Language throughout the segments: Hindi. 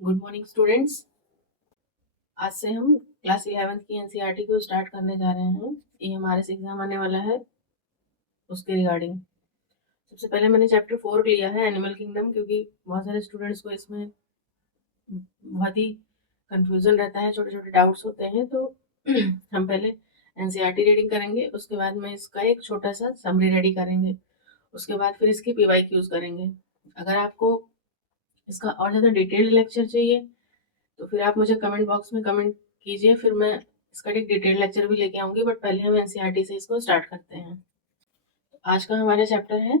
Good morning students. आज से हम क्लास 11th की एनसीईआरटी को स्टार्ट करने जा रहे हैं। ये हमारे से एग्जाम आने वाला है, उसके रिगार्डिंग सबसे पहले मैंने चैप्टर 4 लिया है एनिमल किंगडम, क्योंकि बहुत सारे स्टूडेंट्स को इसमें बहुत ही कंफ्यूजन रहता है, छोटे छोटे डाउट्स होते हैं। तो हम पहले एनसीईआरटी रीडिंग करेंगे, उसके बाद में इसका एक छोटा सा समरी रेडी करेंगे, उसके बाद फिर इसकी पीवाईक्यूज करेंगे। अगर आपको इसका और ज़्यादा डिटेल्ड लेक्चर चाहिए तो फिर आप मुझे कमेंट बॉक्स में कमेंट कीजिए, फिर मैं इसका एक डिटेल लेक्चर भी लेके आऊंगी। बट पहले हम एनसीईआरटी से इसको स्टार्ट करते हैं। आज का हमारा चैप्टर है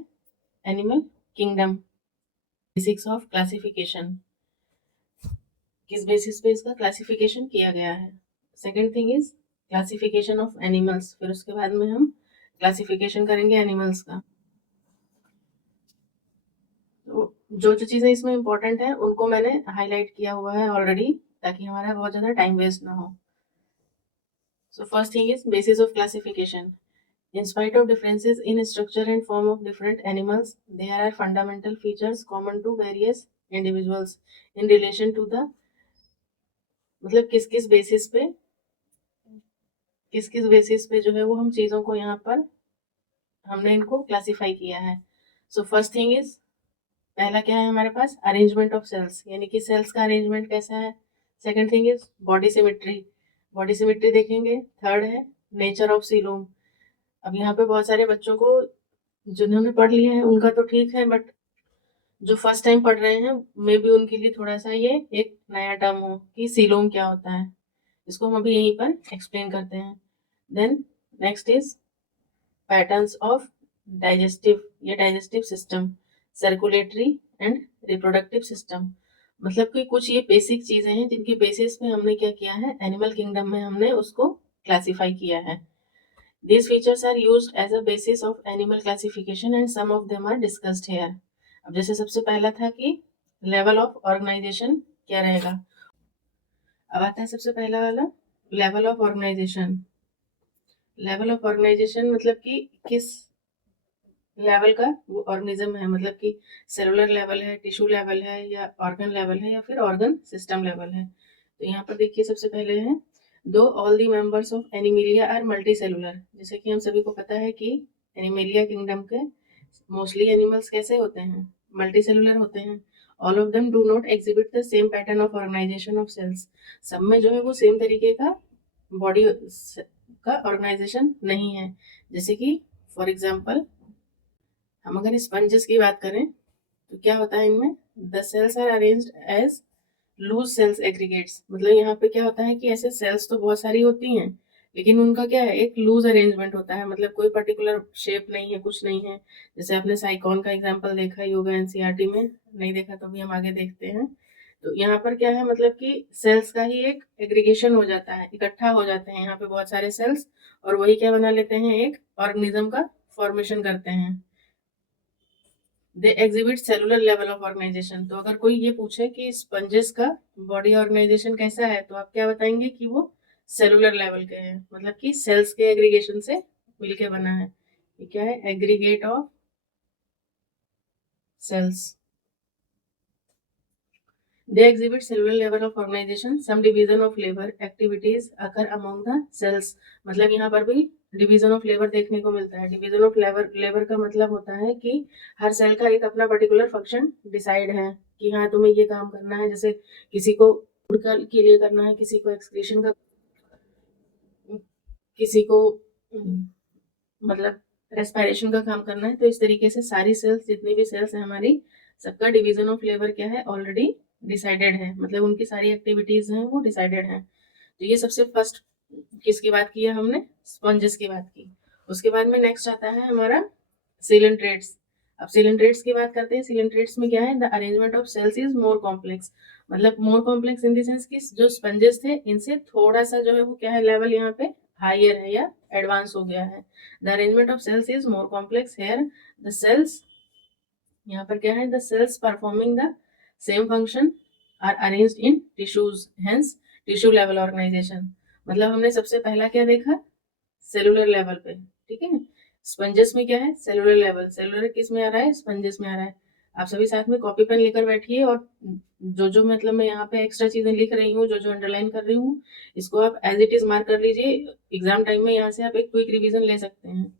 animal kingdom, basics of classification. किस बेसिस पे इसका क्लासिफिकेशन किया गया है। Second thing is classification of animals. फिर उसके बाद में हम क्लासिफिकेशन करेंगे एनिमल्स का। तो जो जो चीज़ें इसमें इंपॉर्टेंट है उनको मैंने हाईलाइट किया हुआ है ऑलरेडी, ताकि हमारा बहुत ज़्यादा टाइम वेस्ट ना हो। So first thing is basis of classification. In spite of differences in structure and form of different animals, there are fundamental features common to various individuals in relation to the, मतलब किस किस बेसिस पे जो है वो हम चीज़ों को यहाँ पर हमने इनको क्लासिफाई किया है। सो फर्स्ट थिंग इज, पहला क्या है हमारे पास, अरेंजमेंट ऑफ सेल्स, यानी कि सेल्स का अरेंजमेंट कैसा है। Second thing is body symmetry, body symmetry देखेंगे। थर्ड है नेचर ऑफ सीलोम। अब यहाँ पे बहुत सारे बच्चों को जिन्होंने पढ़ लिया है उनका तो ठीक है, बट जो फर्स्ट टाइम पढ़ रहे हैं मे बी उनके लिए थोड़ा सा ये एक नया टर्म हो कि सीलोम क्या होता है। इसको हम अभी यहीं पर एक्सप्लेन करते हैं। Then next is patterns of digestive या digestive system, circulatory and reproductive system. मतलब कि कुछ ये बेसिक चीजें हैं जिनकी बेसिस पे हमने क्या किया है, एनिमल किंगडम में हमने उसको क्लासीफाई किया है। These features are used as a basis of animal classification and some of them are discussed here. अब जैसे सबसे पहला था कि लेवल ऑफ ऑर्गेनाइजेशन क्या रहेगा। अब आता है सबसे पहला वाला, level of organization. Level of organization मतलब कि किस लेवल का वो ऑर्गेनिज्म है, मतलब कि सेलुलर लेवल है, टिश्यू लेवल है, या ऑर्गन लेवल है, या फिर ऑर्गन सिस्टम लेवल है। तो यहाँ पर देखिए सबसे पहले है, though all the members of Animalia are multicellular. जैसे कि हम सभी को पता है कि एनिमेलिया किंगडम के मोस्टली एनिमल्स कैसे होते हैं, मल्टी सेलुलर होते हैं। All of them do not exhibit the same pattern of organization of cells. सब में जो है वो सेम तरीके का बॉडी का ऑर्गेनाइजेशन नहीं है। जैसे कि फॉर एग्जाम्पल हम अगर स्पंजेस की बात करें तो क्या होता है इनमें, the cells are arranged as loose cells aggregates. मतलब यहाँ पे क्या होता है कि ऐसे सेल्स तो बहुत सारी होती हैं, लेकिन उनका क्या है, एक लूज अरेंजमेंट होता है, मतलब कोई पर्टिकुलर शेप नहीं है, कुछ नहीं है। जैसे आपने साइकॉन का एग्जांपल देखा ही होगा एनसीईआरटी में, नहीं देखा तो भी हम आगे देखते हैं। तो यहाँ पर क्या है, मतलब कि सेल्स का ही एक एग्रीगेशन हो जाता है, इकट्ठा हो जाते हैं यहाँ पे बहुत सारे सेल्स, और वही क्या बना लेते हैं, एक ऑर्गेनिज्म का फॉर्मेशन करते हैं। They exhibit cellular level of organization. तो अगर कोई ये पूछे कि स्पंजेस का बॉडी ऑर्गेनाइजेशन कैसा है, तो आप क्या बताएंगे कि वो सेलुलर लेवल के हैं, मतलब कि सेल्स के एग्रीगेशन से मिलके बना है। ये क्या है, aggregate of cells. They exhibit cellular level of organization. Some division of labor activities occur among the cells. मतलब यहाँ पर भी डिवीजन ऑफ लेबर देखने को मिलता है। डिवीजन ऑफ लेबर का मतलब होता है कि हर सेल का एक अपना पर्टिकुलर फंक्शन डिसाइड है कि हाँ तुम्हें ये काम करना है। जैसे किसी को फूड के लिए करना है, किसी को एक्सक्रीशन का, किसी को मतलब रेस्पिरेशन का काम करना है। तो इस तरीके से सारी सेल्स, जितनी भी सेल्स है हमारी, सबका डिवीजन ऑफ लेबर क्या है, ऑलरेडी डिसाइडेड है, मतलब उनकी सारी एक्टिविटीज हैं वो डिसाइडेड है। तो ये सबसे फर्स्ट किसकी बात की है हमने, स्पंजेस की बात की। उसके बाद में नेक्स्ट आता है हमारा सिलेंट्रेट्स। अब सिलेंट्रेट्स की बात करते हैं। सिलेंट्रेट्स में क्या है, the arrangement of cells is more complex. मतलब more complex in the sense कि जो स्पंजेस थे इनसे थोड़ा सा जो है वो क्या है, लेवल यहाँ पे हायर है या एडवांस हो गया है। The arrangement of cells is more complex here. The cells, यहाँ पर क्या है, the cells performing the same function are arranged in tissues, hence tissue level organization. मतलब हमने सबसे पहला क्या देखा, सेलुलर लेवल पे, ठीक है। स्पंजेस में क्या है, सेलुलर लेवल, सेलुलर किस में आ रहा है, स्पंजेस में आ रहा है। आप सभी साथ में कॉपी पेन लेकर बैठिए और जो मतलब मैं यहाँ पे एक्स्ट्रा चीजें लिख रही हूँ, जो अंडरलाइन कर रही हूँ, इसको आप एज इट इज मार्क कर लीजिए। एग्जाम टाइम में यहाँ से आप एक क्विक रिवीजन ले सकते हैं।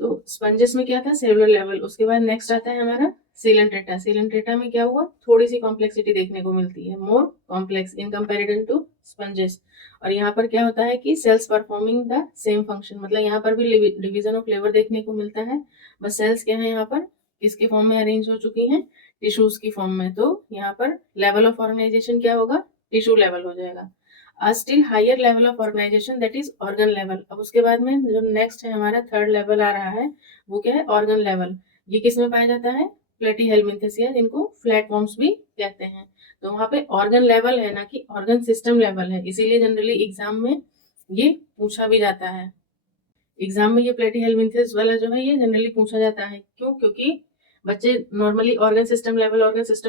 तो स्पंजेस में क्या था, सेलुलर लेवल। उसके बाद नेक्स्ट आता है हमारा सीलेंट्रेटा। सीलेंट्रेटा में क्या हुआ, थोड़ी सी कॉम्प्लेक्सिटी देखने को मिलती है, more complex in comparison to sponges. और यहाँ पर क्या होता है कि cells performing the same function, मतलब यहाँ पर भी डिवीजन ऑफ लेबर देखने को मिलता है, बस सेल्स क्या है यहाँ पर किसके फॉर्म में अरेंज हो चुकी हैं, टिश्यूज की फॉर्म में। तो यहाँ पर लेवल ऑफ ऑर्गेनाइजेशन क्या होगा, टिश्यू लेवल हो जाएगा। a still higher level of organization that is organ level। अब उसके बाद में जो नेक्स्ट है हमारा थर्ड लेवल आ रहा है, वो क्या है, ऑर्गन लेवल। ये किस में पाया जाता है, प्लेटीहेल्मिन्थेस, जिनको फ्लैटवर्म्स भी कहते हैं। तो वहां पे ऑर्गन लेवल है, ना कि ऑर्गन सिस्टम लेवल है, इसीलिए जनरली एग्जाम में ये पूछा भी जाता है। एग्जाम में ये प्लेटीहेल्मिन्थेस वाला जो है ये जनरली पूछा जाता है। क्यों, क्योंकि बच्चे नॉर्मली ऑर्गन सिस्टम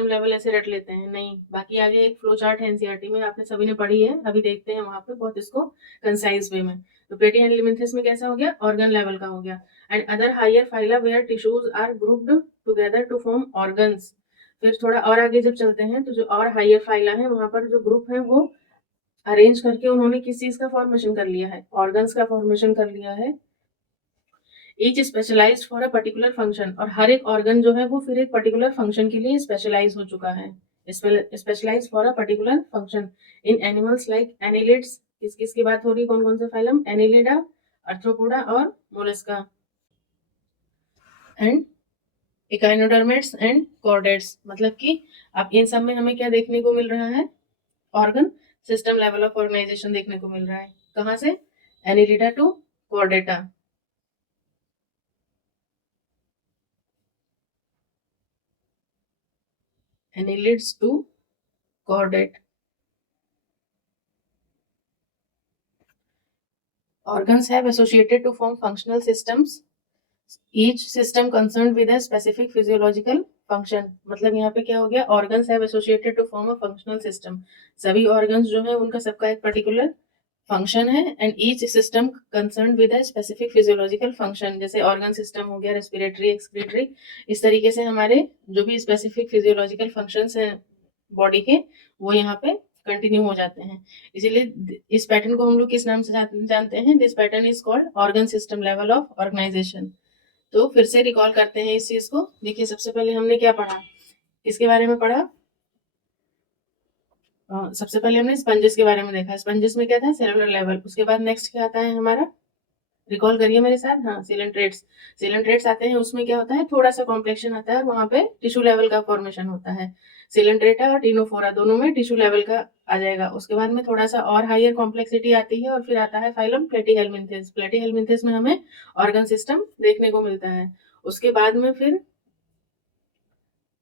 लेवल ऐसे रट लेते हैं, नहीं। बाकी आगे एक फ्लो चार्ट है एनसीईआरटी में, आपने सभी ने पढ़ी है, अभी देखते हैं वहां पे बहुत इसको कंसाइज वे में। तो प्लेटीहेल्मिन्थेस में कैसा हो गया, ऑर्गन लेवल का हो गया। And other higher phyla where tissues are grouped together to form organs. फिर थोड़ा और आगे जब चलते हैं तो जो और हायर फाइला है वहां पर जो ग्रुप है वो अरेंज करके उन्होंने किस चीज का फॉर्मेशन कर लिया है, ऑर्गन्स का फॉर्मेशन कर लिया है। Each specialized for a particular function, और हर एक ऑर्गन जो है वो फिर एक पर्टिकुलर फंक्शन के लिए स्पेशलाइज हो चुका है, specialize for a particular function. In animals like annelids, किस किस की बात हो रही है, कौन कौन से फाइलम, एनिलिडा, अर्थ्रोपोडा और Mollusca, and echinoderms and chordates. मतलब कि अब इन सब में हमें क्या देखने को मिल रहा है, organ system level of organization देखने को मिल रहा है। कहाँ से, Annelida to Chordata. annelids to chordate। Organs have associated to form functional systems, each system concerned with a specific physiological function। मतलब यहाँ पे क्या हो गया, organs have associated to form a functional system। सभी organs जो है उनका सबका एक particular फंक्शन है, and each system concern with a specific physiological function. जैसे ऑर्गन सिस्टम हो गया, रेस्पिरेटरी, एक्सक्रीटरी, इस तरीके से हमारे जो भी स्पेसिफिक फिजियोलॉजिकल फंक्शंस हैं बॉडी के, वो यहाँ पे कंटिन्यू हो जाते हैं। इसीलिए इस पैटर्न को हम लोग किस नाम से जानते हैं, this pattern is called organ system level of organization. तो फिर से रिकॉल करते हैं इस चीज को। देखिए सबसे पहले हमने क्या पढ़ा, किसके बारे में पढ़ा, सबसे पहले हमने स्पंजेस के बारे में देखा। स्पंजेस में क्या था, सेलुलर लेवल। उसके बाद नेक्स्ट क्या आता है हमारा, रिकॉल करिए मेरे साथ, हाँ, सीलेंट्रेट्स। सीलेंट्रेट्स आते हैं, उसमें क्या होता है, थोड़ा सा कॉम्प्लेक्शन आता है और वहां पे टिश्यू लेवल का फॉर्मेशन होता है। सीलेंट्रेटा और टिनोफोरा दोनों में टिश्यू लेवल का आ जाएगा। उसके बाद में थोड़ा सा और हायर कॉम्प्लेक्सिटी आती है, और फिर आता है फाइलम प्लेटीहेल्मिन्थेस। प्लेटीहेल्मिन्थेस में हमें ऑर्गन सिस्टम देखने को मिलता है। उसके बाद में फिर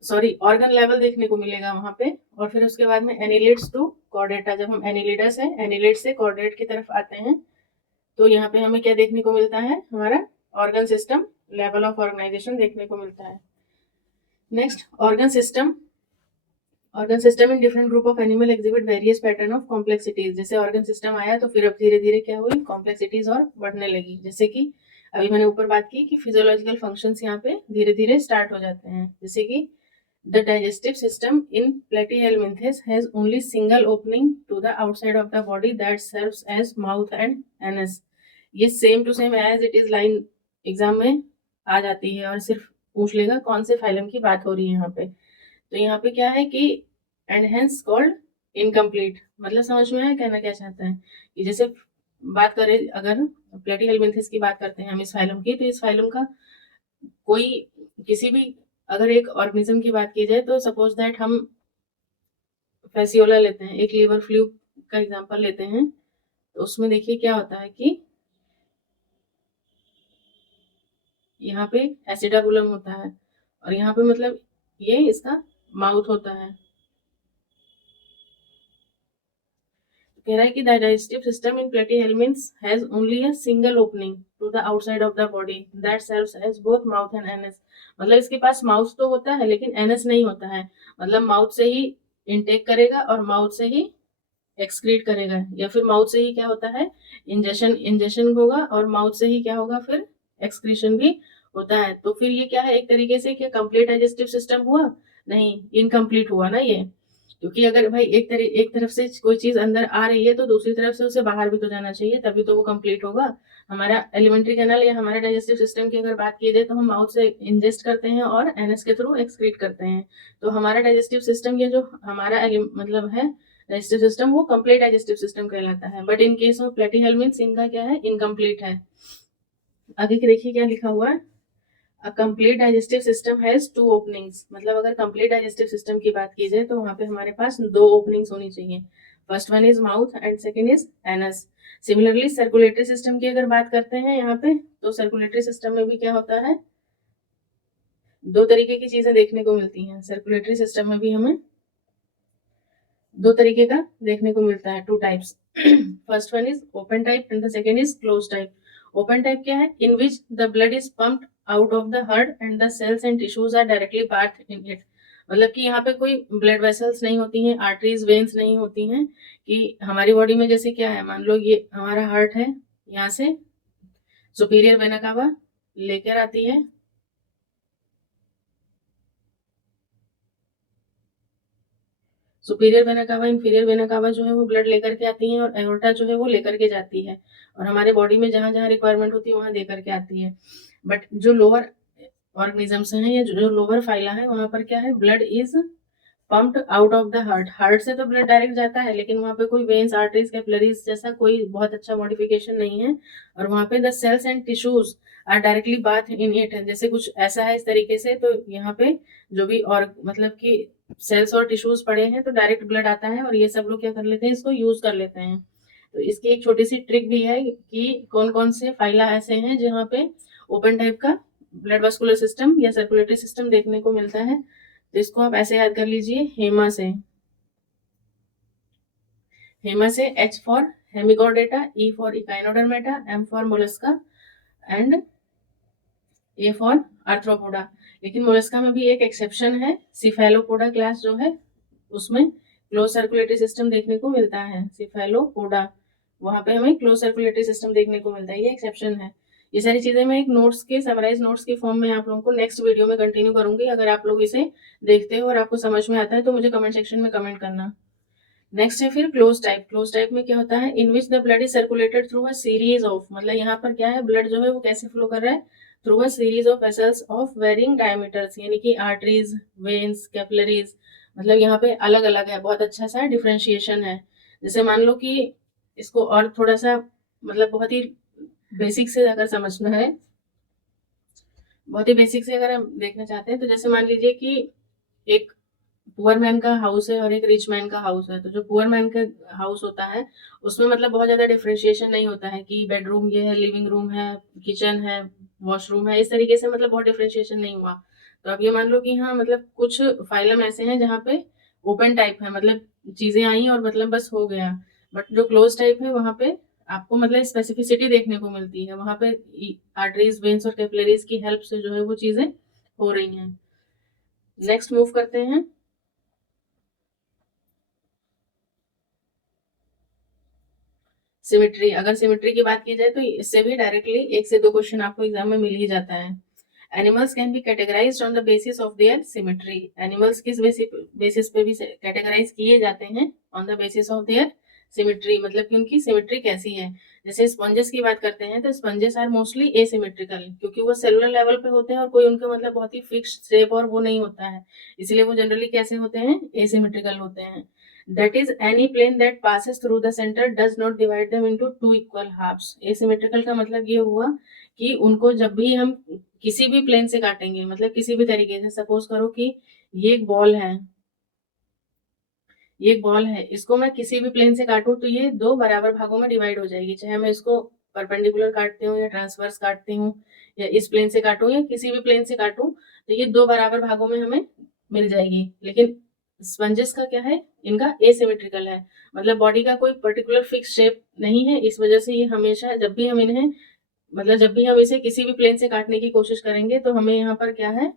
ऑर्गन लेवल देखने को मिलेगा वहां पे। और फिर उसके बाद में एनिलिड्स टू कॉर्डेटा। जब हम एनिलिडस है, एनिलिड से कॉर्डेट की तरफ आते हैं, तो यहाँ पे हमें क्या देखने को मिलता है, हमारा organ system level of organization देखने को मिलता है। Next, organ system. Organ system in different group of animal exhibit various pattern of complexities. जैसे ऑर्गन सिस्टम आया तो फिर अब धीरे धीरे क्या हुई, कॉम्प्लेक्सिटीज और बढ़ने लगी। जैसे कि अभी मैंने ऊपर बात की कि फिजियोलॉजिकल फंक्शंस यहाँ पे धीरे धीरे स्टार्ट हो जाते हैं। जैसे कि the digestive system in platyhelminthes has only single opening to the outside of the body that serves as mouth and anus। ये same to same as it is line exam में आ जाती है, और सिर्फ पूछ लेगा कौन से फाइलम की बात हो रही है यहाँ पे। तो यहाँ पे क्या है कि एंड हेंस कॉल्ड इनकम्प्लीट। मतलब समझ में आया कहना क्या चाहता है, कि जैसे बात करें अगर प्लेटीहेल्मिन्थेस की बात करते हैं हम इस फाइलम की, तो इस फाइलम का कोई किसी भी अगर एक ऑर्गेनिज्म की बात की जाए, तो सपोज दैट हम फैसियोला लेते हैं, एक लीवर फ्लू का एग्जांपल लेते हैं, तो उसमें देखिए क्या होता है कि यहाँ पे एसिडाबुलम होता है, और यहाँ पे मतलब ये इसका माउथ होता है। कह रहा है कि digestive system in platyhelminths has only a single opening to the outside of the body that serves as both mouth and anus. मतलब इसके पास माउथ तो होता है लेकिन एनस नहीं होता है। मतलब माउथ से ही इनटेक करेगा और माउथ से ही एक्सक्रीट करेगा, या फिर माउथ से ही क्या होता है, इंजेशन होगा, और माउथ से ही क्या होगा, फिर एक्सक्रीशन भी होता है। तो फिर ये क्या है, एक तरीके से क्या कंप्लीट डाइजेस्टिव सिस्टम हुआ। नहीं, इनकम्प्लीट हुआ ना ये, क्योंकि अगर भाई एक तरफ से कोई चीज अंदर आ रही है तो दूसरी तरफ से उसे बाहर भी तो जाना चाहिए, तभी तो वो कंप्लीट होगा। हमारा एलिमेंट्री कैनल या हमारा डाइजेस्टिव सिस्टम की अगर बात की जाए तो हम माउथ से इंजेस्ट करते हैं और एनएस के थ्रू एक्सक्रीट करते हैं। तो हमारा डाइजेस्टिव सिस्टम, ये जो हमारा मतलब है डाइजेस्टिव सिस्टम, वो कंप्लीट डाइजेस्टिव सिस्टम कहलाता है। बट इन केस ऑफ प्लेटीहेल्मिन्थ इनका क्या है, इनकम्प्लीट है। आगे के देखिए क्या लिखा हुआ है, a complete digestive system has two openings. मतलब अगर कंप्लीट डाइजेस्टिव सिस्टम की बात की जाए तो वहां पे हमारे पास दो ओपनिंग्स होनी चाहिए। First one is mouth and second is anus. Similarly circulatory system की अगर बात करते हैं यहाँ पे, तो सर्कुलेटरी सिस्टम में भी क्या होता है, दो तरीके की चीजें देखने को मिलती हैं। सर्कुलेटरी सिस्टम में भी हमें दो तरीके का देखने को मिलता है, two types. First one is open type and the second is close type. Open type क्या है, in which the blood is pumped out of the heart and the cells and tissues are directly part in it. मतलब कि यहाँ पे कोई ब्लड वेसल्स नहीं होती हैं, आर्टरीज वेन्स नहीं होती हैं। कि हमारी बॉडी में जैसे क्या है, मान लो ये हमारा हार्ट है, यहाँ से सुपीरियर वेना कावा लेकर आती है, superior vena cava inferior vena cava जो है वो ब्लड लेकर के आती है, और एओर्टा जो है वो लेकर के जाती है, और हमारे बॉडी में जहां जहां रिक्वायरमेंट होती है वहां दे करके आती है। बट जो लोअर ऑर्गेनिजम्स हैं या जो लोअर फाइला है, वहां पर क्या है, blood is pumped out of the heart. Heart से तो ब्लड डायरेक्ट जाता है, लेकिन वहां पे कोई वेन्स आर्टरीज कैपिलरीज जैसा कोई बहुत अच्छा मॉडिफिकेशन नहीं है, और वहां पे the cells and tissues are directly bath in it. जैसे कुछ ऐसा है इस तरीके से, तो यहाँ पे जो भी और मतलब कि सेल्स और टिश्यूज पड़े हैं तो डायरेक्ट ब्लड आता है, और ये सब लोग क्या कर लेते हैं, इसको यूज कर लेते हैं। तो इसकी एक छोटी सी ट्रिक भी है कि कौन कौन से फाइला ऐसे हैं जहाँ पे ओपन टाइप का ब्लड वास्कुलर सिस्टम या सर्कुलेटरी सिस्टम देखने को मिलता है। तो इसको आप ऐसे याद कर लीजिए, हेमा से H for hemichordata, E for echinodermata, M for mollusca and A for arthropoda. लेकिन मोलस्का में भी एक एक्सेप्शन है, सिफेलोपोडा क्लास जो है उसमें क्लोज सर्कुलेटरी सिस्टम देखने को मिलता है। सिफेलोपोडा, वहां पे हमें क्लोज सर्कुलेटरी सिस्टम देखने को मिलता है, ये एक्सेप्शन है। ये सारी चीजें मैं एक नोट्स के समराइज नोट्स के फॉर्म में आप लोगों को नेक्स्ट वीडियो में कंटिन्यू करूंगी। अगर आप लोग इसे देखते हो और आपको समझ में आता है तो मुझे कमेंट सेक्शन में कमेंट करना। नेक्स्ट है फिर क्लोज टाइप। क्लोज टाइप में क्या होता है, in which the blood is circulated through a series of, मतलब यहाँ पर क्या है, ब्लड जो है वो कैसे फ्लो कर रहा है, through a series of vessels of varying diameters, यानी कि आर्टरीज, वेन्स, कैपिलरीज। मतलब यहाँ पे अलग अलग है, बहुत अच्छा सा डिफ्रेंशिएशन है। जैसे मान लो कि इसको और थोड़ा सा मतलब बहुत ही बेसिक से अगर समझना है, बहुत ही बेसिक से अगर हम देखना चाहते हैं, तो जैसे मान लीजिए कि एक पुअर मैन का हाउस है और एक रिच मैन का हाउस है। तो जो पुअर मैन का हाउस होता है उसमें मतलब बहुत ज्यादा डिफ्रेंशिएशन नहीं होता है कि बेडरूम ये है, लिविंग रूम है, किचन है, वॉशरूम है, इस तरीके से मतलब बहुत डिफ्रेंशिएशन नहीं हुआ। तो अब ये मान लो कि हाँ, मतलब कुछ फाइलम ऐसे हैं जहाँ पे ओपन टाइप है, मतलब चीजें आई और मतलब बस हो गया। बट जो क्लोज टाइप है वहां पे आपको मतलब स्पेसिफिसिटी देखने को मिलती है, वहां पे आर्टरीज, वेन्स और कैपिलरीज की हेल्प से जो है वो चीजें हो रही हैं। नेक्स्ट मूव करते हैं, सिमेट्री। अगर सिमेट्री की बात की जाए तो इससे भी डायरेक्टली एक से दो क्वेश्चन आपको एग्जाम में मिल ही जाता है। Animals can be categorised on the basis of their symmetry. Animals किस बेसिस पे भी कैटेगराइज किए जाते हैं, on the basis of their symmetry, मतलब कि उनकी सिमेट्री कैसी है। जैसे स्पंजेस की बात करते हैं तो स्पंजेस आर मोस्टली एसिमेट्रिकल, क्योंकि वो सेलुलर लेवल पे होते हैं और कोई उनका मतलब बहुत ही फिक्स शेप और वो नहीं होता है, इसलिए वो जनरली कैसे होते हैं, एसिमेट्रिकल होते हैं। That is, any plane that passes through the center does not divide them into two equal halves. Asymmetrical का मतलब ये हुआ कि उनको जब भी हम किसी भी प्लेन से काटेंगे, मतलब किसी भी तरीके से, सपोज करो कि ये एक बॉल है, ये एक बॉल है, इसको मैं किसी भी प्लेन से काटूं तो ये दो बराबर भागों में डिवाइड हो जाएगी, चाहे मैं इसको परपेंडिकुलर काटती हूँ या ट्रांसवर्स काटती हूँ या इस प्लेन से काटूं या किसी भी प्लेन से काटूं, तो ये दो बराबर भागों में हमें मिल जाएगी। लेकिन स्पंजेस का क्या है, इनका एसिमेट्रिकल है, मतलब बॉडी का कोई पर्टिकुलर फिक्स शेप नहीं है, इस वजह से ये हमेशा जब भी हम इन्हें मतलब जब भी हम इसे किसी भी प्लेन से काटने की कोशिश करेंगे तो हमें यहाँ पर क्या है,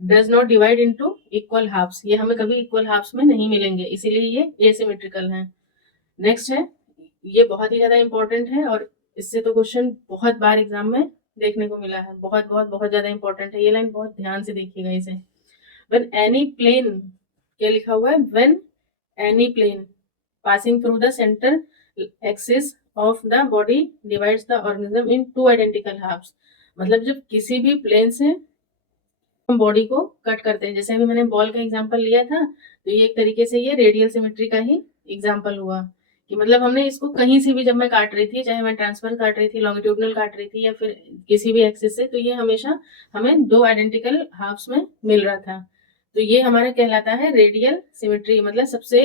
does not divide into equal halves, ये हमें कभी इक्वल हाफ्स में नहीं मिलेंगे, इसीलिए ये एसिमेट्रिकल है। नेक्स्ट है, ये बहुत ही ज्यादा इंपॉर्टेंट है और इससे तो क्वेश्चन बहुत बार एग्जाम में देखने को मिला है, बहुत बहुत बहुत ज्यादा इंपॉर्टेंट है ये लाइन, बहुत ध्यान से देखिएगा इसे। व्हेन एनी प्लेन, क्या लिखा हुआ है, when any plane passing through the centre axis of the body divides the organism into identical halves. मतलब जब किसी भी प्लेन से हम बॉडी को कट करते हैं, जैसे अभी मैंने बॉल का एग्जांपल लिया था, तो ये एक तरीके से ये रेडियल सिमेट्री का ही एग्जांपल हुआ कि मतलब हमने इसको कहीं से भी जब मैं काट रही थी, चाहे मैं ट्रांसफर काट रही थी, लॉन्गिट्यूडनल काट रही थी या फिर किसी भी एक्सिस से, तो ये हमेशा हमें दो आइडेंटिकल हाफ्स में मिल रहा था। तो ये हमारा कहलाता है रेडियल सिमेट्री। मतलब सबसे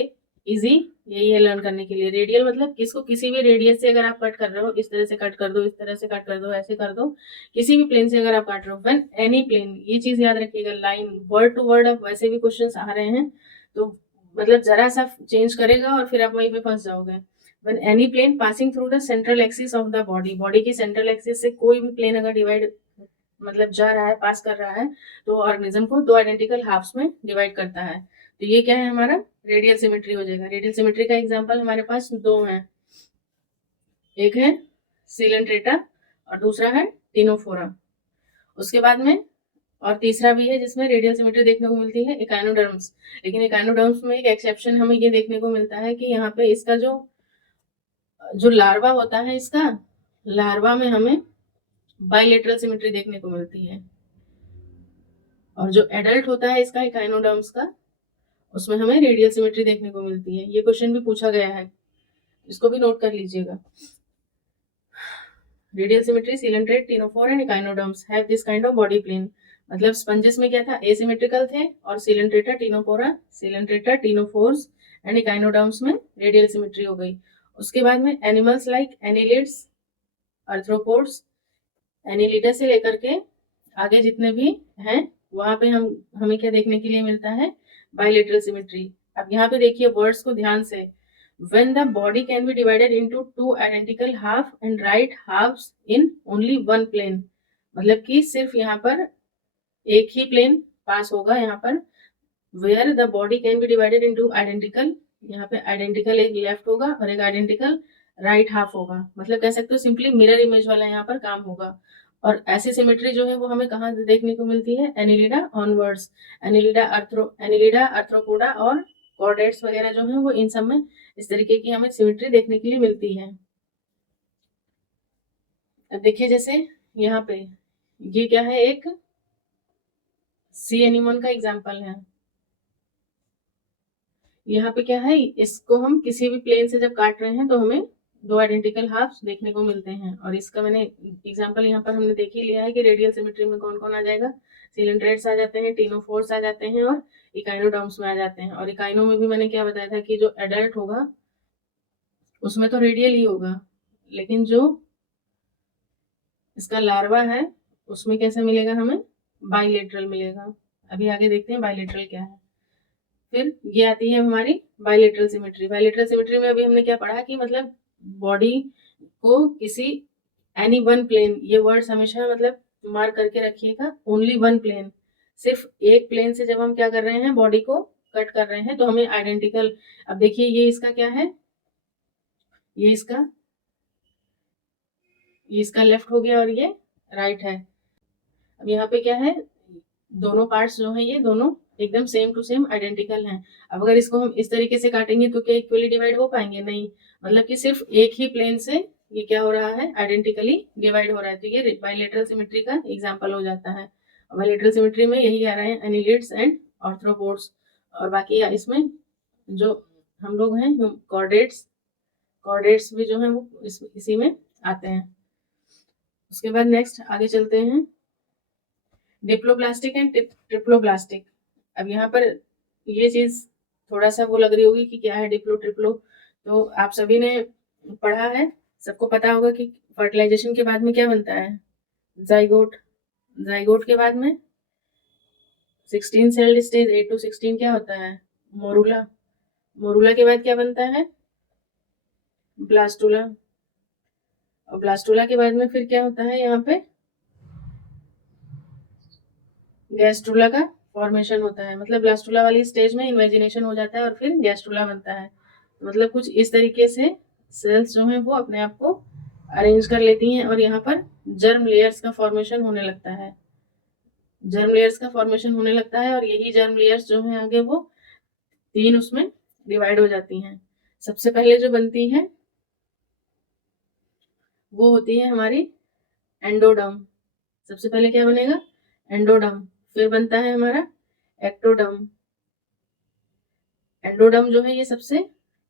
इजी यही है लर्न करने के लिए। रेडियल मतलब किसको, किसी भी रेडियस से अगर आप कट कर रहे हो, इस तरह से कट कर दो, इस तरह से कट कर दो, ऐसे कर दो, किसी भी प्लेन से अगर आप काट रहे हो, व्हेन एनी प्लेन, ये चीज याद रखिएगा, लाइन वर्ड टू वर्ड अब वैसे भी क्वेश्चंस आ रहे हैं, तो मतलब जरा सा चेंज करेगा और फिर आप वहीं पे फंस जाओगे। When any plane passing through the central axis of the body, body की सेंट्रल एक्सिस से कोई भी प्लेन अगर डिवाइड मतलब जा रहा है, पास कर रहा है, तो ऑर्गेनिज्म को दो आइडेंटिकल हाफ्स में डिवाइड करता है। तो ये क्या है, हमारा रेडियल सिमेट्री हो जाएगा। रेडियल सिमेट्री का एग्जांपल हमारे पास दो हैं, एक है सिलेंट्रेटा और दूसरा है टिनोफोरा। उसके बाद में और तीसरा भी है जिसमें रेडियल सिमेट्री देखने को मिलती है, इकाइनोडर्म्स। लेकिन इकाइनोडर्म्स में एक एक्सेप्शन हमें ये देखने को मिलता है कि यहाँ पे इसका जो जो लार्वा होता है, इसका लार्वा में हमें बाइलेटरल सिमेट्री देखने को मिलती है, और जो एडल्ट होता है इसका इकाइनोडर्म्स का, उसमें हमें रेडियल सिमेट्री देखने को मिलती है। ये क्वेश्चन भी पूछा गया है, इसको भी नोट कर लीजिएगा। Radial symmetry, coelenterate, ctenophore and echinoderms have this kind of body plan. मतलब स्पंजेस में क्या था, एसिमेट्रिकल थे, और coelenterata, ctenophora, coelenterata, ctenophores and echinoderms में रेडियल सिमेट्री हो गई। उसके बाद में animals like annelids, arthropods, annelida से लेकर के आगे जितने भी हैं, वहां पे हमें क्या देखने के लिए मिलता है, बाइलेटरल सिमेट्री। अब यहाँ पे देखिए वर्ड्स को ध्यान से, when the body can be divided into two identical half and right halves in only one plane, मतलब कि सिर्फ यहाँ पर एक ही प्लेन पास होगा यहाँ पर, where the body can be divided into identical, यहाँ पे आइडेंटिकल एक लेफ्ट होगा और एक आइडेंटिकल राइट हाफ होगा। मतलब कह सकते हो सिंपली मिरर इमेज वाला यहाँ पर काम होगा। और ऐसी सिमेट्री जो है वो हमें कहाँ देखने को मिलती है, एनिलिडा ऑनवर्ड्स, एनिलिडा, आर्थ्रोपोडा और कॉर्डेट्स वगैरह जो है वो इन सब में इस तरीके की हमें सिमेट्री देखने के लिए मिलती है। अब देखिए जैसे यहाँ पे ये क्या है, एक सी एनिमल का एग्जांपल है। यहाँ पे क्या है, इसको हम किसी भी प्लेन से जब काट रहे हैं तो हमें दो आइडेंटिकल हाफ देखने को मिलते हैं। और इसका मैंने एग्जांपल यहाँ पर हमने देख ही लिया है कि रेडियल सिमेट्री में कौन कौन आ जाएगा, सिलेंड्रेट्स आ जाते हैं, टिनोफोर्स आ जाते हैं और इकाइनोडर्म्स में आ जाते हैं। और इकाइनो में भी मैंने क्या बताया था कि जो एडल्ट होगा उसमें तो रेडियल ही होगा, लेकिन जो इसका लार्वा है उसमें कैसा मिलेगा, हमें बाइलेटरल मिलेगा। अभी आगे देखते हैं बाइलेटरल क्या है। फिर ये आती है हमारी बाइलेटरल सिमेट्री। बाइलेटरल सिमेट्री में अभी हमने क्या पढ़ा कि मतलब बॉडी को किसी एनी वन प्लेन, ये वर्ड्स हमेशा मतलब मार्क करके रखिएगा, ओनली वन प्लेन, सिर्फ एक प्लेन से जब हम क्या कर रहे हैं, बॉडी को कट कर रहे हैं, तो हमें आइडेंटिकल। अब देखिए ये इसका क्या है, ये इसका लेफ्ट हो गया और ये राइट है। अब यहाँ पे क्या है, दोनों पार्ट्स जो हैं ये दोनों एकदम सेम टू सेम आइडेंटिकल हैं। अब अगर इसको हम इस तरीके से काटेंगे तो क्या इक्वली डिवाइड हो पाएंगे, नहीं। मतलब कि सिर्फ एक ही प्लेन से ये क्या हो रहा है, आइडेंटिकली डिवाइड हो रहा है। तो ये बाइलेटरल सिमेट्री का एग्जांपल हो जाता है। बाइलेटरल सिमेट्री में यही आ रहे हैं, एनिलिड्स एंड आर्थ्रोपोड्स, और बाकी इसमें जो हम लोग हैं कॉर्डेट्स भी जो है वो इसी में आते हैं। उसके बाद नेक्स्ट आगे चलते हैं, डिप्लोब्लास्टिक एंड ट्रिप्लोब्लास्टिक। अब यहाँ पर ये चीज थोड़ा सा वो लग रही होगी कि क्या है डिप्लो ट्रिप्लो, तो आप सभी ने पढ़ा है, सबको पता होगा कि फर्टिलाइजेशन के बाद में क्या बनता है, जाइगोट। जाइगोट के बाद में 16 सेल्ड स्टेज 8 to 16 क्या होता है, मोरूला। मोरूला के बाद क्या बनता है, ब्लास्टुला। और ब्लास्टुला के बाद में फिर क्या होता है, यहाँ पे गैस्ट्रुला का फॉर्मेशन होता है। मतलब ब्लास्टुला वाली स्टेज में इन्वेजिनेशन हो जाता है और फिर गैस्ट्रुला बनता है। मतलब कुछ इस तरीके से सेल्स जो है वो अपने आप को अरेंज कर लेती हैं और यहाँ पर जर्म लेयर्स का फॉर्मेशन होने लगता है। जर्म लेयर्स का फॉर्मेशन होने लगता है और यही जर्म लेयर्स जो है आगे वो 3 उसमें डिवाइड हो जाती हैं। सबसे पहले जो बनती है वो होती है हमारी एंडोडर्म। सबसे पहले क्या बनेगा? एंडोडर्म। फिर बनता है हमारा एक्टोडर्म। एंडोडर्म जो है ये सबसे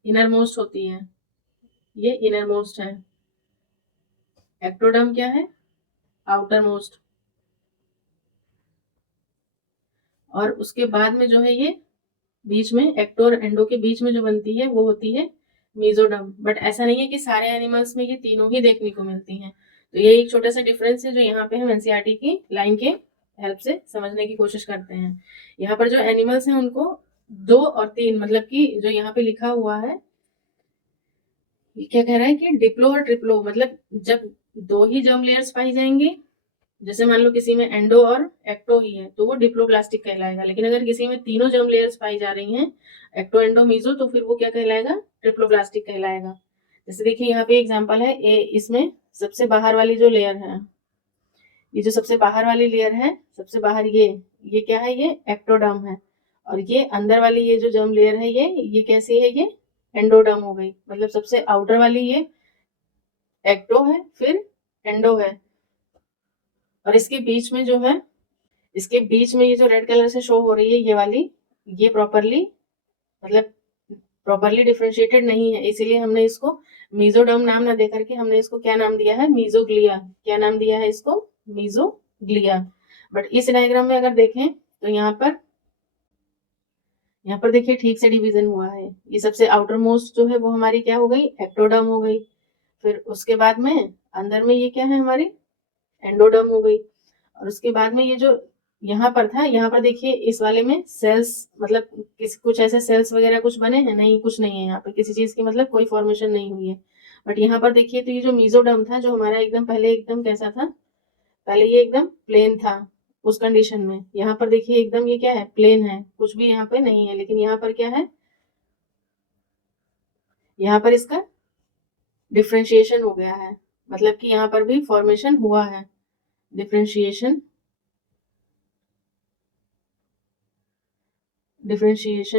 इनर मोस्ट होती है, ये इनर मोस्ट है। एक्टोडर्म क्या है? Outer most. और उसके बाद में जो है ये बीच में एक्टो और एंडो के बीच में जो बनती है वो होती है मीजोडर्म। बट ऐसा नहीं है कि सारे एनिमल्स में ये तीनों ही देखने को मिलती हैं। तो ये एक छोटा सा डिफरेंस है जो यहाँ पे हम एनसीईआरटी की लाइन के हेल्प से समझने की कोशिश करते हैं। यहाँ पर जो एनिमल्स हैं उनको 2 और 3 मतलब कि जो यहाँ पे लिखा हुआ है ये क्या कह रहा है कि डिप्लो और ट्रिप्लो, मतलब जब 2 ही जर्म लेयर्स पाई जाएंगे, जैसे मान लो किसी में एंडो और एक्टो ही है तो वो डिप्लोब्लास्टिक कहलाएगा। लेकिन अगर किसी में तीनों जर्म लेयर्स पाई जा रही हैं, एक्टो एंडो मीजो, तो फिर वो क्या कहलाएगा? ट्रिप्लोब्लास्टिक कहलाएगा। जैसे देखिए यहाँ पे एग्जांपल है ए, इसमें सबसे बाहर वाली जो लेयर है, ये जो सबसे बाहर वाली लेयर है, सबसे बाहर ये क्या है? ये एक्टोडर्म है। और ये अंदर वाली ये जो जर्म लेयर है ये कैसी है? ये एंडोडर्म हो गई। मतलब सबसे आउटर वाली ये एक्टो है, फिर एंडो है, और इसके बीच में जो है, इसके बीच में ये जो रेड कलर से शो हो रही है ये वाली, ये प्रॉपरली मतलब प्रॉपरली डिफरेंशिएटेड नहीं है, इसीलिए हमने इसको मीजोडर्म नाम ना देकर के हमने इसको क्या नाम दिया है? मीजोग्लिया। क्या नाम दिया है इसको? मीजोग्लिया। बट इस डायग्राम में अगर देखें तो यहाँ पर देखिए ठीक से डिवीजन हुआ है। ये सबसे आउटर मोस्ट जो है वो हमारी क्या हो गई? एक्टोडर्म हो गई। फिर उसके बाद में अंदर में ये क्या है? हमारी एंडोडर्म हो गई। और उसके बाद में ये जो यहाँ पर था, यहाँ पर देखिए इस वाले में सेल्स, मतलब कुछ ऐसे सेल्स वगैरह कुछ बने हैं? नहीं, कुछ नहीं है यहाँ पे किसी चीज की, मतलब कोई फॉर्मेशन नहीं हुई है। बट यहाँ पर देखिए तो ये जो मीजोडर्म था जो हमारा एकदम पहले एकदम कैसा था? पहले ये एकदम प्लेन था उस कंडीशन में। यहाँ पर देखिए एकदम ये क्या है? प्लेन है, कुछ भी यहाँ पे नहीं है। लेकिन यहाँ पर क्या है? यहाँ पर इसका डिफ्रेंशिएशन हो गया है, मतलब कि यहाँ पर भी फॉर्मेशन हुआ है, डिफ्रेंशिएशन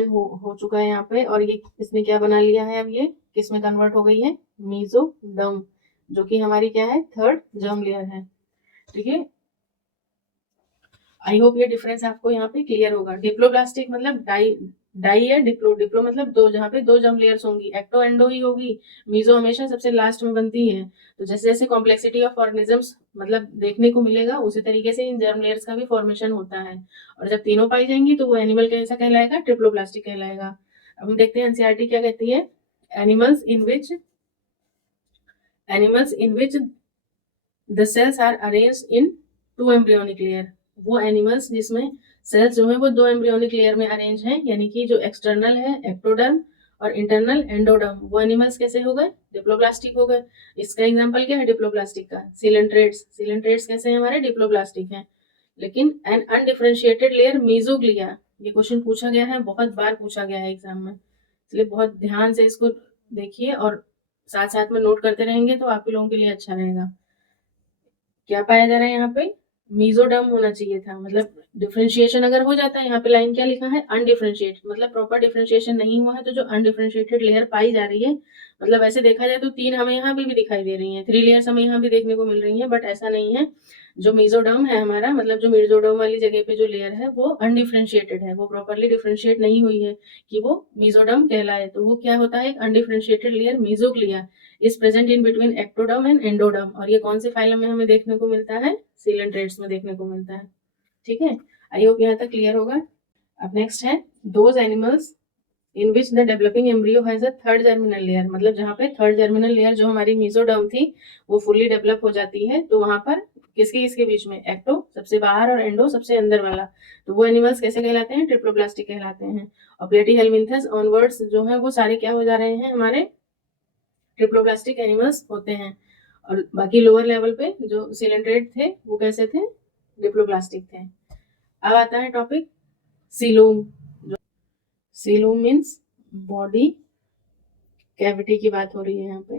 हो चुका है यहाँ पे। और ये इसने क्या बना लिया है? अब ये किस में कन्वर्ट हो गई है? मीजोडर्म, जो कि हमारी क्या है? थर्ड जर्म लेयर है। ठीक है, आई होप ये डिफरेंस आपको यहाँ पे क्लियर होगा। डिप्लोब्लास्टिक मतलब डाई है, डिप्लो डिप्लो मतलब 2, जहाँ पे 2 जर्म लेयर्स होंगी। एक्टो एंडो ही होगी, मीजो हमेशा सबसे लास्ट में बनती है। तो जैसे जैसे कॉम्प्लेक्सिटी ऑफ ऑर्गेनिजम्स मतलब देखने को मिलेगा, उसी तरीके से इन जर्म लेयर्स का भी फॉर्मेशन होता है। और जब तीनों पाई जाएंगी तो वो एनिमल कैसा कहलाएगा? ट्रिप्लोब्लास्टिक कहलाएगा। अब हम देखते हैं एनसीईआरटी क्या कहती है। Animals in which the cells are arranged in 2 embryonic layer. वो एनिमल्स जिसमें सेल्स जो है वो 2 एम्ब्रियोनिक लेयर में अरेंज हैं, यानी कि जो एक्सटर्नल है एक्टोडर्म और इंटरनल एंडोडर्म, वो एनिमल्स कैसे हो गए? डिप्लोब्लास्टिक हो गए। इसका एग्जांपल क्या है डिप्लोब्लास्टिक का? सिलेंट्रेट्स कैसे हैं? हमारे डिप्लोब्लास्टिक हैं। लेकिन एन अनडिफरेंशिएटेड लेयर मीजोग्लिया, ये क्वेश्चन पूछा गया है, बहुत बार पूछा गया है एग्जाम में, इसलिए बहुत ध्यान से इसको देखिए और साथ साथ में नोट करते रहेंगे तो आप लोगों के लिए अच्छा रहेगा। क्या पाया जा रहा है यहाँ पे? मीजोडर्म होना चाहिए था, मतलब डिफरेंशिएशन अगर हो जाता है, यहाँ पे लाइन क्या लिखा है? अनडिफरेंशिएट, मतलब प्रॉपर डिफरेंशिएशन नहीं हुआ है। तो जो अनडिफरेंशिएटेड लेयर पाई जा रही है, मतलब ऐसे देखा जाए तो 3 हमें यहाँ भी दिखाई दे रही है, 3 लेयर्स हमें यहाँ भी देखने को मिल रही है, बट ऐसा नहीं है। जो मीजोडर्म है हमारा, मतलब जो मीजोडर्म वाली जगह पे जो लेयर है वो अनडिफरेंशिएटेड है, वो प्रॉपरली डिफरेंशिएट नहीं हुई है कि वो मीजोडर्म कहलाए। तो वो क्या होता है? Undifferentiated layer mesoglea is present in between ectoderm and endoderm. और ये कौन से फाइलम में हमें देखने को मिलता है? सीलेंट्रेट्स में देखने को मिलता है। ठीक है, आई होप यहाँ तक क्लियर होगा। अब नेक्स्ट है those animals in which the developing embryo has a third germinal layer. मतलब जहाँ पे थर्ड जर्मिनल लेयर जो हमारी मीजोडर्म थी वो फुल्ली डेवलप हो जाती है, तो वहां पर किसके बीच में? एक्टो सबसे बाहर और एंडो सबसे अंदर वाला, तो वो एनिमल्स कैसे कहलाते हैं? ट्रिप्लोप्लास्टिक कहलाते हैं। और प्लेटीहेल्मिन्थस ऑनवर्ड्स जो है वो सारे क्या हो जा रहे हैं? हमारे ट्रिप्लोप्लास्टिक एनिमल्स होते हैं। और बाकी लोअर लेवल पे जो सिलेंट्रेट थे वो कैसे थे? डिप्लोप्लास्टिक थे। अब आता है topic coelom. Coelom means body cavity की बात हो रही है यहाँ पे।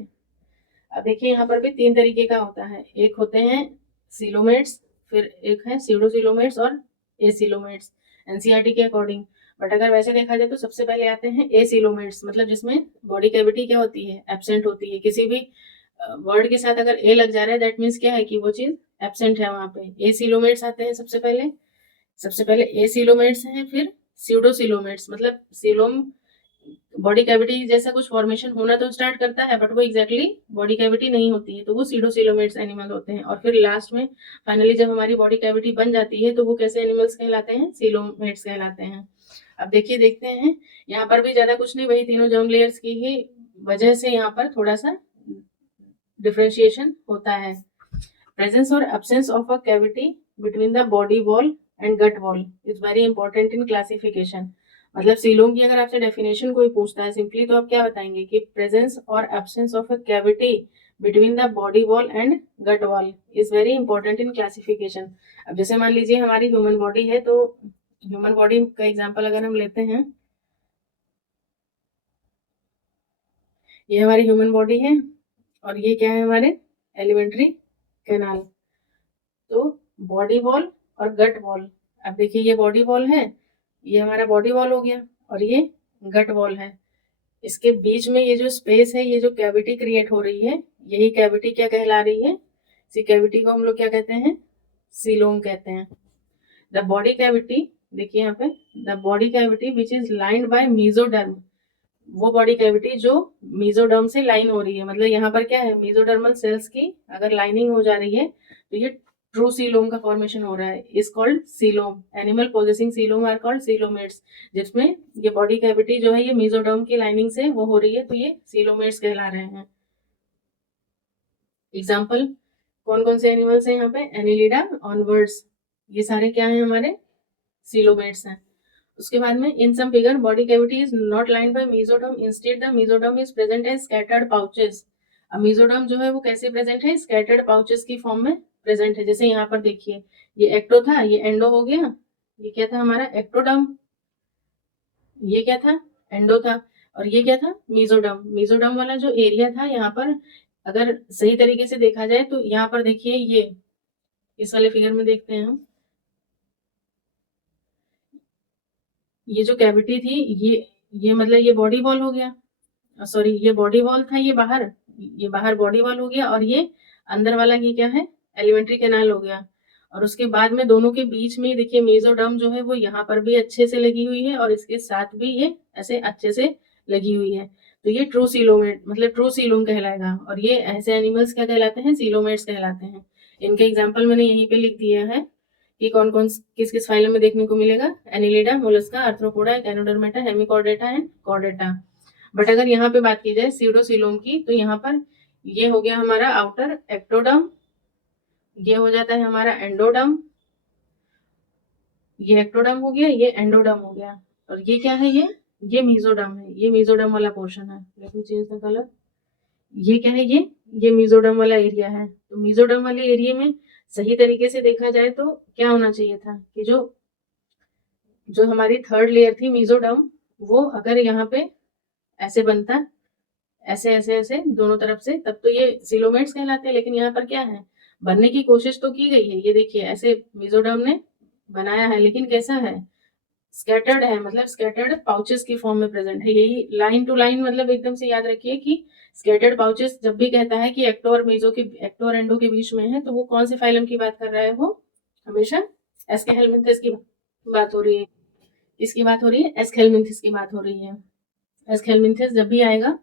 अब देखिए यहाँ पर भी 3 तरीके का होता है। एक होते हैं सीलोमेट्स, फिर एक है सीडोसिलोमेट्स और एसिलोमेट्स एनसीईआरटी के अकॉर्डिंग। बट अगर वैसे देखा जाए तो सबसे पहले आते हैं एसिलोमेट्स, मतलब जिसमें बॉडी कैविटी क्या होती है, एब्सेंट होती है। किसी भी वर्ड के साथ अगर ए लग जा रहा है दैट मीन्स क्या है कि वो चीज एब्सेंट है वहां पे। एसिलोमेट्स आते हैं सबसे पहले एसिलोमेट्स हैं, फिर सीडोसिलोमेट्स, मतलब सिलोम बॉडी कैविटी जैसा कुछ फॉर्मेशन होना तो स्टार्ट करता है बट वो एग्जैक्टली बॉडी कैविटी नहीं होती है, तो वो सीडोसिलोमेट्स एनिमल होते हैं। और फिर लास्ट में फाइनली जब हमारी बॉडी कैविटी बन जाती है तो वो कैसे एनिमल्स कहलाते हैं, सीलोमेट्स कहलाते हैं। अब देखते हैं यहाँ पर भी ज्यादा कुछ नहीं, वही तीनों जर्म लेयर्स की ही वजह से यहाँ पर थोड़ा सा डिफ्रेंशिएशन होता है। प्रेजेंस और absence of a cavity between the body wall and gut wall is very important in classification. मतलब सीलोम की अगर आपसे डेफिनेशन कोई पूछता है सिंपली तो आप क्या बताएंगे कि प्रेजेंस और absence of a cavity between the body wall and gut wall is very important in classification. अब जैसे मान लीजिए हमारी ह्यूमन बॉडी है, तो ह्यूमन बॉडी का एग्जांपल अगर हम लेते हैं, ये हमारी ह्यूमन बॉडी है और ये क्या है हमारे एलिमेंट्री कैनाल। तो बॉडी वॉल और गट वॉल, अब देखिए ये बॉडी वॉल है, ये हमारा बॉडी वॉल हो गया और ये गट वॉल है। इसके बीच में ये जो स्पेस है, ये जो कैविटी क्रिएट हो रही है, यही कैविटी क्या कहला रही है, इसी कैविटी को हम लोग क्या कहते हैं, सीलोम कहते हैं। द बॉडी कैविटी, देखिए यहाँ पे, the body cavity which is lined by mesoderm, वो बॉडी कैविटी जो मीजोडर्म से लाइन हो रही है, मतलब यहाँ पर क्या है, मीजोडर्मल सेल्स की अगर लाइनिंग हो जा रही है तो ये ट्रू सीलोम का फॉर्मेशन हो रहा है, is called coelom. Animal possessing coelom are called coelomates, जिसमें ये बॉडी कैविटी जो है ये मीजोडर्म की लाइनिंग से वो हो रही है, तो ये सीलोमेट्स कहला रहे हैं। एग्जाम्पल कौन कौन से एनिमल्स हैं यहाँ पे, एनिलिडा ऑनवर्ड्स, ये सारे क्या है हमारे सीलोमेट्स हैं। उसके बाद में in some figure body cavity is not lined by mesoderm, instead the mesoderm is present as scattered pouches. अब मेसोडर्म जो है वो कैसे प्रेजेंट है, स्कैटर्ड पाउचेस की फॉर्म में प्रेजेंट है। जैसे यहाँ पर देखिए ये एक्टो था, ये एंडो हो गया, ये क्या था हमारा एक्टोडर्म, ये क्या था एंडो था, और ये क्या था मेसोडर्म। मेसोडर्म वाला जो एरिया था यहाँ पर अगर सही तरीके से देखा जाए तो यहाँ पर देखिए ये इस वाले फिगर में देखते हैं हम, ये जो कैविटी थी ये मतलब ये बॉडी वॉल हो गया, सॉरी ये बॉडी वॉल था, ये बाहर बॉडी वॉल हो गया, और ये अंदर वाला ये क्या है एलिमेंट्री कैनाल हो गया। और उसके बाद में दोनों के बीच में देखिए मेसोडर्म जो है वो यहाँ पर भी अच्छे से लगी हुई है और इसके साथ भी ये ऐसे अच्छे से लगी हुई है, तो ये ट्रू सीलोमेट मतलब ट्रू सीलोम कहलाएगा। और ये ऐसे एनिमल्स क्या कहलाते हैं, सीलोमेट्स कहलाते हैं। इनके एग्जाम्पल मैंने यहीं पे लिख दिया है कि कौन कौन किस किस फाइलम में देखने को मिलेगा, annelida, mollusca, arthropoda, echinodermata, hemichordata and chordata. But अगर यहाँ पे बात की जाए सीडोसिलोम की तो यहाँ पर ये हो गया हमारा आउटर एक्टोडर्म, ये हो जाता है हमारा एंडोडर्म, ये एक्टोडर्म हो गया, ये एंडोडर्म हो गया, और ये क्या है, ये मेसोडर्म है, ये मेसोडर्म वाला पोर्शन है। Let me change the colour, ये क्या है, ये मेसोडर्म वाला एरिया है। तो मेसोडर्म वाले एरिया में सही तरीके से देखा जाए तो क्या होना चाहिए था कि जो हमारी थर्ड लेयर थी मेसोडर्म, वो अगर यहाँ पे ऐसे बनता, ऐसे ऐसे ऐसे दोनों तरफ से, तब तो ये सीलोमेट्स कहलाते हैं। लेकिन यहाँ पर क्या है, बनने की कोशिश तो की गई है, ये देखिए ऐसे मेसोडर्म ने बनाया है, लेकिन कैसा है, स्कैटर्ड है, मतलब स्कैटर्ड पाउचेस की फॉर्म में प्रेजेंट है। यही लाइन टू लाइन मतलब एकदम से याद रखिए कि स्कैटर्ड पाउचेस जब भी कहता है कि एक्टो और मेसो के, एक्टो और एंडो के बीच में है, तो वो कौन से फाइलम की बात कर रहा है, वो हमेशा एस्केहेलमिंथस की बात हो रही है। किसकी बात हो रही है, एस्केहेलमिंथस की बात हो रही है। एस्केहेलमिंथस जब भी आएगा,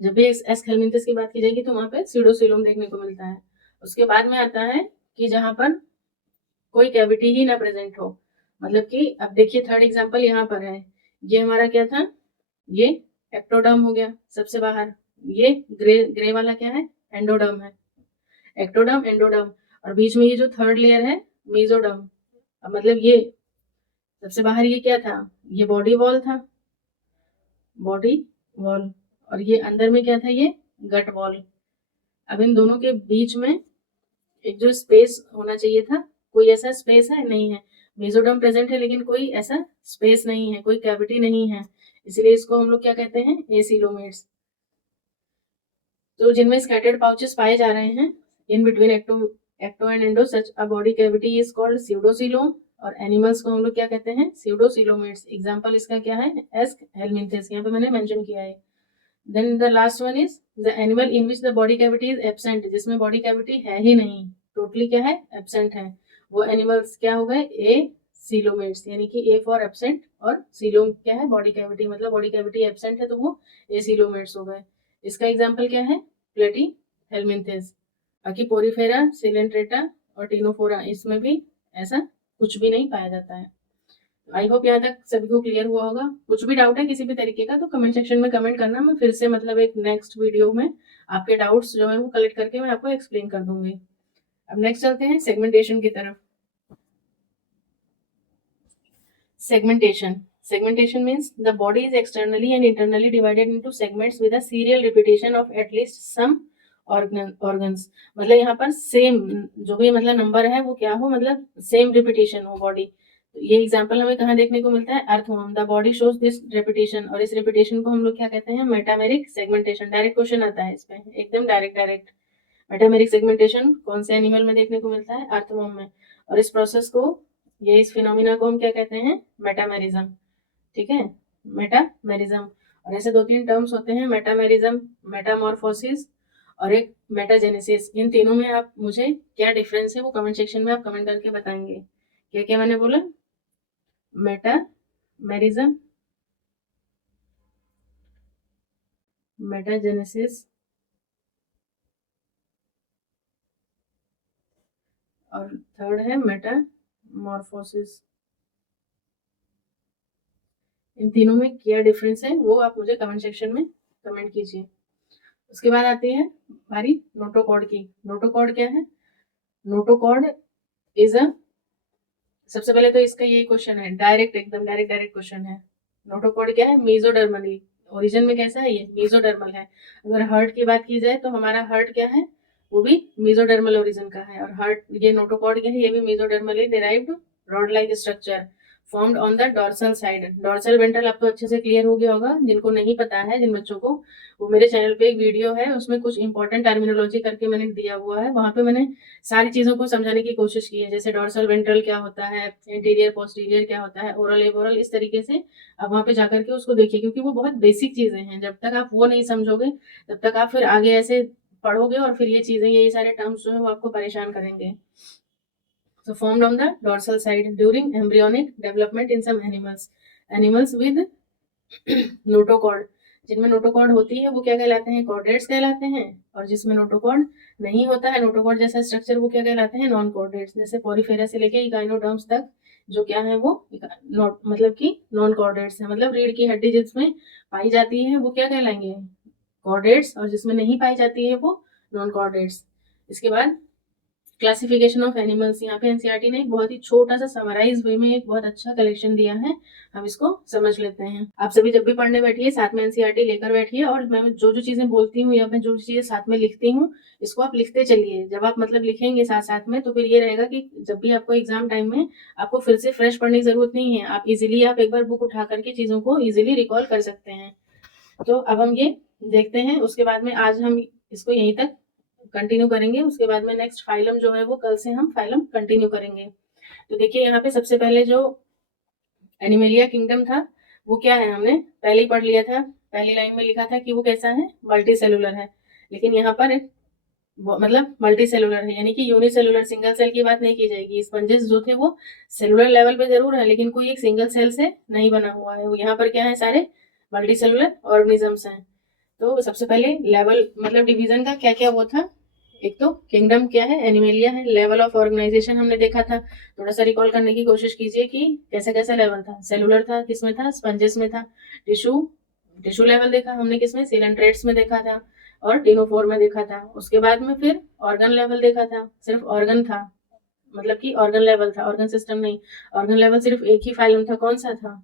जब भी एस्केहेलमिंथस की बात की जाएगी तो वहां पे सीडोसिलोम देखने को मिलता है। उसके बाद में आता है कि जहां पर कोई कैविटी ही ना प्रेजेंट हो, मतलब कि अब देखिए थर्ड एग्जांपल यहाँ पर है, ये हमारा क्या था, ये एक्टोडर्म हो गया सबसे बाहर, ये ग्रे वाला क्या है, एंडोडर्म है, एक्टोडर्म एंडोडर्म, और बीच में ये जो थर्ड लेयर है मेसोडर्म। अब मतलब ये सबसे बाहर ये क्या था, ये बॉडी वॉल था, बॉडी वॉल, और ये अंदर में क्या था, ये गट वॉल। अब इन दोनों के बीच में एक जो स्पेस होना चाहिए था, कोई ऐसा स्पेस है नहीं है, मेसोडर्म प्रेजेंट है लेकिन कोई ऐसा स्पेस नहीं है, कोई कैविटी नहीं है, इसलिए इसको हम लोग क्या कहते हैं, एसिलोमेट्स। तो जिनमें स्कैटर्ड पाउचेस पाए जा रहे हैं in between ecto and endo such a body cavity is called pseudocoelom, और एनिमल्स को हम लोग क्या कहते हैं, स्यूडोसीलोमेट्स। एग्जांपल इसका क्या है, एस्क हेलमिंथेस, यहाँ पे मैंने मेंशन किया है। Then the last one is the animal in which the body cavity is absent, जिसमें बॉडी कैविटी है ही नहीं, टोटली क्या है, एब्सेंट है, वो एनिमल्स क्या हो गए, ए सीलोमेट्स, यानी कि ए फॉर एब्सेंट और सीलोम क्या है, बॉडी कैविटी, मतलब बॉडी कैविटी एब्सेंट है तो वो ए सीलोमेट्स हो गए। इसका एग्जांपल क्या है, प्लेटी हेलमिंथेस। बाकी पोरीफेरा, सिलेंट्रेटा और टिनोफोरा, इसमें भी ऐसा कुछ भी नहीं पाया जाता है। आई होप यहाँ तक सभी को क्लियर हुआ होगा। कुछ भी डाउट है किसी भी तरीके का तो कमेंट सेक्शन में कमेंट करना, मैं फिर से मतलब एक नेक्स्ट वीडियो में आपके डाउट्स जो है वो कलेक्ट करके मैं आपको एक्सप्लेन कर दूंगी। अब नेक्स्ट चलते हैं सेगमेंटेशन की तरफ। Segmentation means the body is externally and internally divided into segments with a serial repetition of at least some organs। मतलब यहाँ पर सेम जो भी मतलब नंबर है वो क्या हो, मतलब सेम रिपीटेशन हो बॉडी। ये एग्जांपल हमें कहाँ देखने को मिलता है, earthworm, the body shows this repetition, और इस रिपीटेशन को हम लोग क्या कहते हैं, मेटामेरिक सेगमेंटेशन। डायरेक्ट क्वेश्चन आता है इस पे, एकदम डायरेक्ट। मेटामेरिक सेगमेंटेशन कौन से एनिमल में देखने को मिलता है, अर्थवर्म में, और इस प्रोसेस को, ये इस फिनोमिना को हम क्या कहते हैं, मेटामेरिज्म। ठीक है, मेटामेरिज्म। और ऐसे 2-3 टर्म्स होते हैं, मेटामेरिज्म, मेटामॉर्फोसिस और एक मेटाजेनेसिस। इन तीनों में आप मुझे क्या डिफरेंस है वो कमेंट सेक्शन में आप कमेंट करके बताएंगे। क्या क्या मैंने बोला, मेटामेरिज्म, मेटाजेनेसिस और थर्ड है मेटामॉर्फोसिस। इन तीनों में क्या डिफरेंस है वो आप मुझे कमेंट सेक्शन में कमेंट कीजिए। उसके बाद आती है हमारी नोटोकॉर्ड की। नोटोकॉर्ड क्या है, नोटोकॉर्ड इज अ, सबसे पहले तो इसका ये क्वेश्चन है, डायरेक्ट, एकदम डायरेक्ट क्वेश्चन है। नोटोकॉर्ड क्या है, मेसोडर्मली, ओरिजिन में कैसा है, ये मेसोडर्मल है। अगर हार्ट की बात की जाए तो हमारा हार्ट क्या है, वो भी मेसोडर्मल ओरिजिन का है। और हार्ट, ये नोटोकॉर्ड क्या है, ये भी मेसोडर्मली derived rod like structure formed on the dorsal side. Dorsal ventral आपको अच्छे से क्लियर हो गया होगा, जिनको नहीं पता है, जिन बच्चों को, वो मेरे चैनल पे एक वीडियो है, उसमें कुछ इंपॉर्टेंट टर्मिनोलॉजी करके मैंने दिया हुआ है, वहां पे मैंने सारी चीजों को समझाने की कोशिश की है, जैसे डॉर्सल वेंट्रल क्या होता है, इंटीरियर पोस्टीरियर क्या होता है, ओरल एबोरल, इस तरीके से आप वहां पे जाकर के उसको देखिए, क्योंकि वो बहुत बेसिक चीजें हैं। जब तक आप वो नहीं समझोगे तब तक आप फिर आगे ऐसे पढ़ोगे और फिर ये चीजें, यही सारे टर्म्स जो है वो आपको परेशान करेंगे। So formed on the dorsal side during embryonic development in some animals with notochord. जिनमें नोटोकॉर्ड होती है वो क्या कहलाते हैं, कॉर्डेट्स कहलाते हैं, और जिसमें नोटोकॉर्ड नहीं होता है, नोटोकॉर्ड जैसा स्ट्रक्चर, वो क्या कहलाते हैं, नॉन कॉर्डेट्स। जैसे पोरीफेरा से लेके इकाइनोडर्म्स तक जो क्या है वो मतलब कि नॉन कॉर्डेट्स है, मतलब रीढ़ की हड्डी जिसमें पाई जाती है वो क्या कहलाएंगे, कॉर्डेट्स, और जिसमें नहीं पाई जाती है वो नॉन कॉर्डेट्स। इसके बाद क्लासिफिकेशन ऑफ एनिमल्स, यहाँ पे एनसीईआरटी ने एक बहुत ही छोटा सा समराइज वे में एक बहुत अच्छा कलेक्शन दिया है, हम इसको समझ लेते हैं। आप सभी जब भी पढ़ने बैठिए साथ में एनसीईआरटी लेकर बैठिए, और मैं जो जो चीजें बोलती हूँ या मैं जो चीजें साथ में लिखती हूँ इसको आप लिखते चलिए। जब आप मतलब लिखेंगे साथ साथ में तो फिर ये रहेगा कि जब भी आपको एग्जाम टाइम में आपको फिर से फ्रेश पढ़ने की जरूरत नहीं है, आप इजिली आप एक बार बुक उठा करके चीजों को इजिली रिकॉल कर सकते हैं। तो अब हम ये देखते हैं, उसके बाद में आज हम इसको यहीं तक कंटिन्यू करेंगे। उसके बाद में नेक्स्ट फाइलम जो है वो कल से हम फाइलम कंटिन्यू करेंगे। तो देखिए यहाँ पे सबसे पहले जो एनिमेलिया किंगडम था वो क्या है, हमने पहले ही पढ़ लिया था, पहली लाइन में लिखा था कि वो कैसा है, मल्टी सेलुलर है। लेकिन यहाँ पर मतलब मल्टी सेलुलर है, यानी कि यूनिसेलुलर, सिंगल सेल की बात नहीं की जाएगी। स्पंजेस जो थे वो सेलुलर लेवल पे जरूर है, लेकिन कोई एक सिंगल सेल से नहीं बना हुआ है। वो यहाँ पर क्या है, सारे मल्टी सेलुलर ऑर्गेनिजम्स हैं। तो सबसे पहले लेवल मतलब डिवीजन का क्या क्या वो था, एक तो किंगडम क्या है, एनिमेलिया है। लेवल ऑफ ऑर्गेनाइजेशन हमने देखा था, थोड़ा सा रिकॉल करने की कोशिश कीजिए कि कैसा कैसा लेवल था। सेलुलर था, किसमें था, स्पंजेस में था। टिश्यू लेवल देखा हमने किसमें, सिलेंट्रेट्स में देखा था, और टिनोफोर में देखा था। उसके बाद में फिर ऑर्गन लेवल देखा था, सिर्फ ऑर्गन था, मतलब कि ऑर्गन लेवल था, ऑर्गन सिस्टम नहीं। ऑर्गन लेवल सिर्फ एक ही फाइलम था, कौन सा था,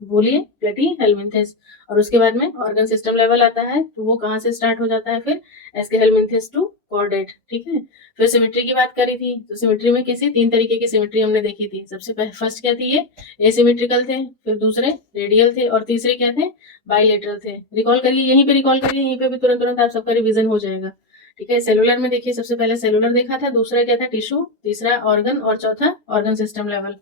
बोलिए, प्लेटी हेलमिंथेस। और उसके बाद में ऑर्गन सिस्टम लेवल आता है, तो वो कहाँ से स्टार्ट हो जाता है, फिर एस्के हेलमिंथेस टू कॉर्डेट। ठीक है, फिर सिमेट्री की बात करी थी, तो सिमेट्री में किसी 3 तरीके की सिमेट्री हमने देखी थी। सबसे फर्स्ट क्या थी, ये एसिमेट्रिकल थे, फिर दूसरे रेडियल थे, और तीसरे क्या थे, बाइलेटरल थे। रिकॉल करिए, यहीं पे रिकॉल करिए, यहीं पे भी तुरंत तुरंत आप सबका रिविजन हो जाएगा। ठीक है। सेलुलर में देखिए सबसे पहले सेलुलर देखा था, दूसरा क्या था टिश्यू, तीसरा ऑर्गन और चौथा ऑर्गन सिस्टम लेवल।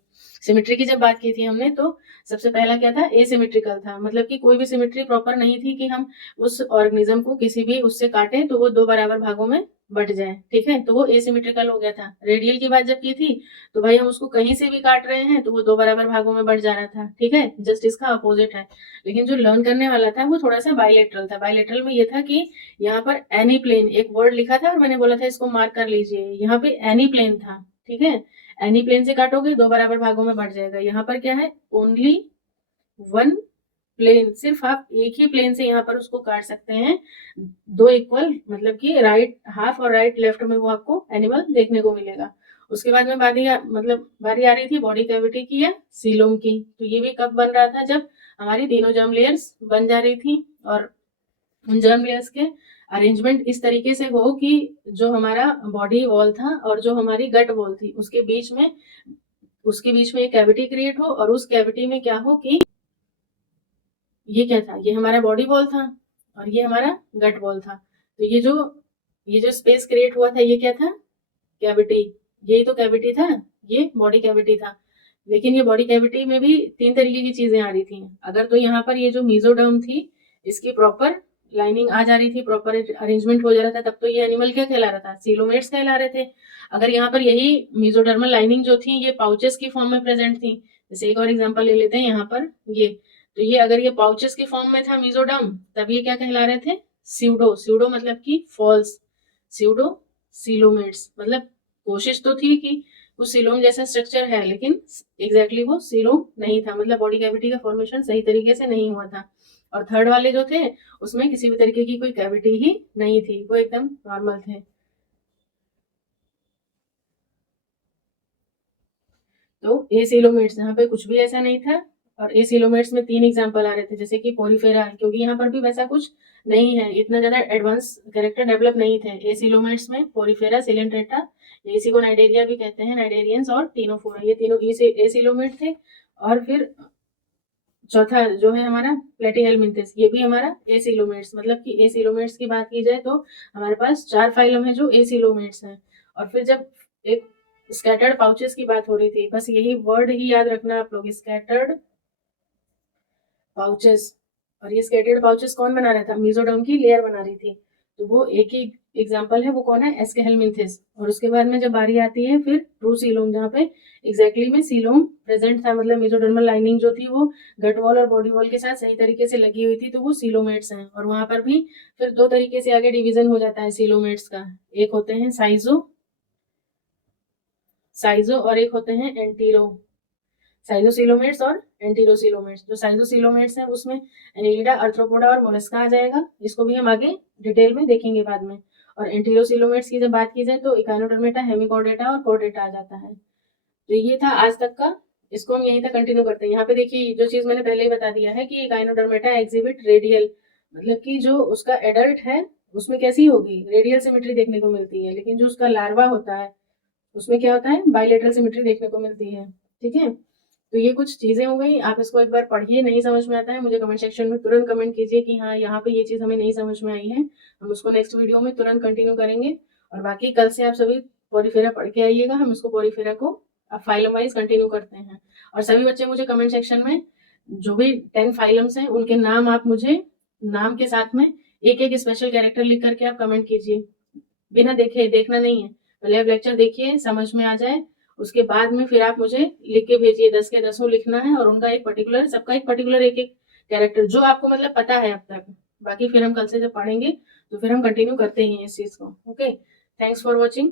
सिमेट्री की जब बात की थी हमने तो सबसे पहला क्या था एसिमेट्रिकल था, मतलब कि कोई भी सिमेट्री प्रॉपर नहीं थी कि हम उस ऑर्गेनिज्म को किसी भी उससे काटें तो वो दो बराबर भागों में बट जाए, ठीक है, तो वो एसिमेट्रिकल हो गया था। रेडियल की बात जब की थी तो भाई हम उसको कहीं से भी काट रहे हैं तो वो दो बराबर भागों में बढ़ जा रहा था, ठीक है, जस्ट इसका अपोजिट है। लेकिन जो लर्न करने वाला था वो थोड़ा सा बायलेटरल था। बायलेटरल में ये था कि यहाँ पर एनी प्लेन एक वर्ड लिखा था और मैंने बोला था इसको मार्क कर लीजिए, यहाँ पे एनी प्लेन था, ठीक है, एनी प्लेन से काटोगे दो बराबर भागों में बढ़ जाएगा। यहाँ पर क्या है ओनली वन प्लेन, सिर्फ आप एक ही प्लेन से यहाँ पर उसको काट सकते हैं, दो इक्वल मतलब कि राइट हाफ और राइट लेफ्ट में वो आपको एनिमल देखने को मिलेगा। उसके बाद में बारी आ रही थी बॉडी कैविटी की या सीलोम की। तो ये भी कब बन रहा था जब हमारी तीनों जर्म लेयर्स बन जा रही थी और उन जर्म लेयर्स के अरेंजमेंट इस तरीके से हो कि जो हमारा बॉडी वॉल था और जो हमारी गट वॉल थी उसके बीच में एक कैविटी क्रिएट हो और उस कैविटी में क्या हो कि ये क्या था, ये हमारा बॉडी वॉल था और ये हमारा गट वॉल था। तो ये जो स्पेस क्रिएट हुआ था ये क्या था कैविटी, यही तो कैविटी था, ये बॉडी कैविटी था। लेकिन ये बॉडी कैविटी में भी तीन तरीके की चीजें आ रही थी। अगर तो यहाँ पर ये जो मीजोडर्म थी इसकी प्रॉपर लाइनिंग आ जा रही थी, प्रॉपर अरेंजमेंट हो जा रहा था, तब तो ये एनिमल क्या कहला रहा था सीलोमेट्स कहला रहे थे। अगर यहाँ पर यही मीजोडर्मल लाइनिंग जो थी ये पाउचेस की फॉर्म में प्रेजेंट थी, जैसे एक और एग्जांपल ले लेते हैं यहाँ पर ये, तो ये अगर ये पाउचेस की फॉर्म में था मीजोडर्म तब ये क्या कहला रहे थे स्यूडो, स्यूडो मतलब कि फॉल्स, स्यूडो सीलोमेट्स, मतलब कोशिश तो थी कि वो सीलोम जैसा स्ट्रक्चर है लेकिन एग्जैक्टली वो सीलोम नहीं था, मतलब बॉडी कैविटी का फॉर्मेशन सही तरीके से नहीं हुआ था। और थर्ड वाले जो थे उसमें किसी भी तरीके की कोई कैविटी ही नहीं थी, वो एकदम नॉर्मल थे। तो एसिलोमेट्स यहाँ पे कुछ भी ऐसा नहीं था और एसिलोमेट्स में तीन एग्जांपल आ रहे थे जैसे कि पोरीफेरा, क्योंकि यहाँ पर भी वैसा कुछ नहीं है, इतना ज्यादा एडवांस कैरेक्टर डेवलप नहीं थे एसिलोमेट्स में। पोरीफेरा, सिलेंट्रेटा, इसी को नाइडेरिया भी कहते हैं, नाइडेरियंस और टीनोफोरा, ये तीनों एसिलोमेट थे। और फिर चौथा जो है हमारा प्लेटीहेलमिंथेस, ये भी हमारा एसिलोमेट्स, मतलब कि एसिलोमेट्स की बात की जाए तो हमारे पास चार फाइलम है जो एसिलोमेट्स हैं। और फिर जब एक स्कैटर्ड पाउचेस की बात हो रही थी, बस यही वर्ड ही याद रखना आप लोग, स्कैटर्ड पाउचेस। और ये स्कैटर्ड पाउचेस कौन बना रहा था, मीजोडर्म की लेयर बना रही थी, तो वो एक ही एग्जाम्पल है, वो कौन है एस्केहेलमिंथेस। और उसके बाद में जब बारी आती है फिर ट्रू सीलोम, जहाँ पे एग्जैक्टली में सीलोम प्रेजेंट था, मतलब मेसोडर्मल लाइनिंग जो थी वो गट वॉल और बॉडी वॉल के साथ सही तरीके से लगी हुई थी, तो वो सीलोमेट्स हैं। और वहां पर भी फिर दो तरीके से आगे डिवीजन हो जाता है सीलोमेट्स का, एक होते हैं साइजो और एक होते हैं एंटीरो, साइजोसीलोमेट्स और एंटीरोसीलोमेट्स। जो साइजोसीलोमेट्स हैं उसमें एनिलिडा, अर्थ्रोपोडा और मोलस्का आ जाएगा, इसको भी हम आगे डिटेल में देखेंगे बाद में। और एंटीरोसीलोमेट्स की जब बात की जाए तो इकाइनोडर्मेटा, हेमिकॉर्डेटा और कॉर्डेटा आ जाता है। तो ये था आज तक का, इसको हम यहीं तक कंटिन्यू करते हैं। यहाँ पे देखिए जो चीज मैंने पहले ही बता दिया है कि इकाइनोडर्मेटा एग्जिबिट रेडियल, मतलब कि जो उसका एडल्ट है उसमें कैसी होगी रेडियल सिमेट्री देखने को मिलती है, लेकिन जो उसका लार्वा होता है उसमें क्या होता है बायलेटरल सिमेट्री देखने को मिलती है, ठीक है। तो ये कुछ चीजें हो गई, आप इसको एक बार पढ़िए, नहीं समझ में आता है मुझे कमेंट सेक्शन में तुरंत कमेंट कीजिए कि हाँ यहाँ पे ये चीज हमें नहीं समझ में आई है, हम उसको नेक्स्ट वीडियो में तुरंत कंटिन्यू करेंगे। और बाकी कल से आप सभी पोरीफेरा पढ़ के आइएगा, हम इसको पोरीफेरा को फाइलम वाइज कंटिन्यू करते हैं। और सभी बच्चे मुझे कमेंट सेक्शन में जो भी 10 फाइलम्स हैं उनके नाम आप मुझे नाम के साथ में एक एक स्पेशल कैरेक्टर लिख करके आप कमेंट कीजिए, बिना देखे, देखना नहीं है, पहले आप लेक्चर देखिए समझ में आ जाए, उसके बाद में फिर आप मुझे लिख के भेजिए, 10 के 10 लिखना है और उनका एक पर्टिकुलर, सबका एक पर्टिकुलर एक एक कैरेक्टर जो आपको मतलब पता है अब तक। बाकी फिर हम कल से जब पढ़ेंगे तो फिर हम कंटिन्यू करते हैं इस चीज को। Okay, thanks for watching.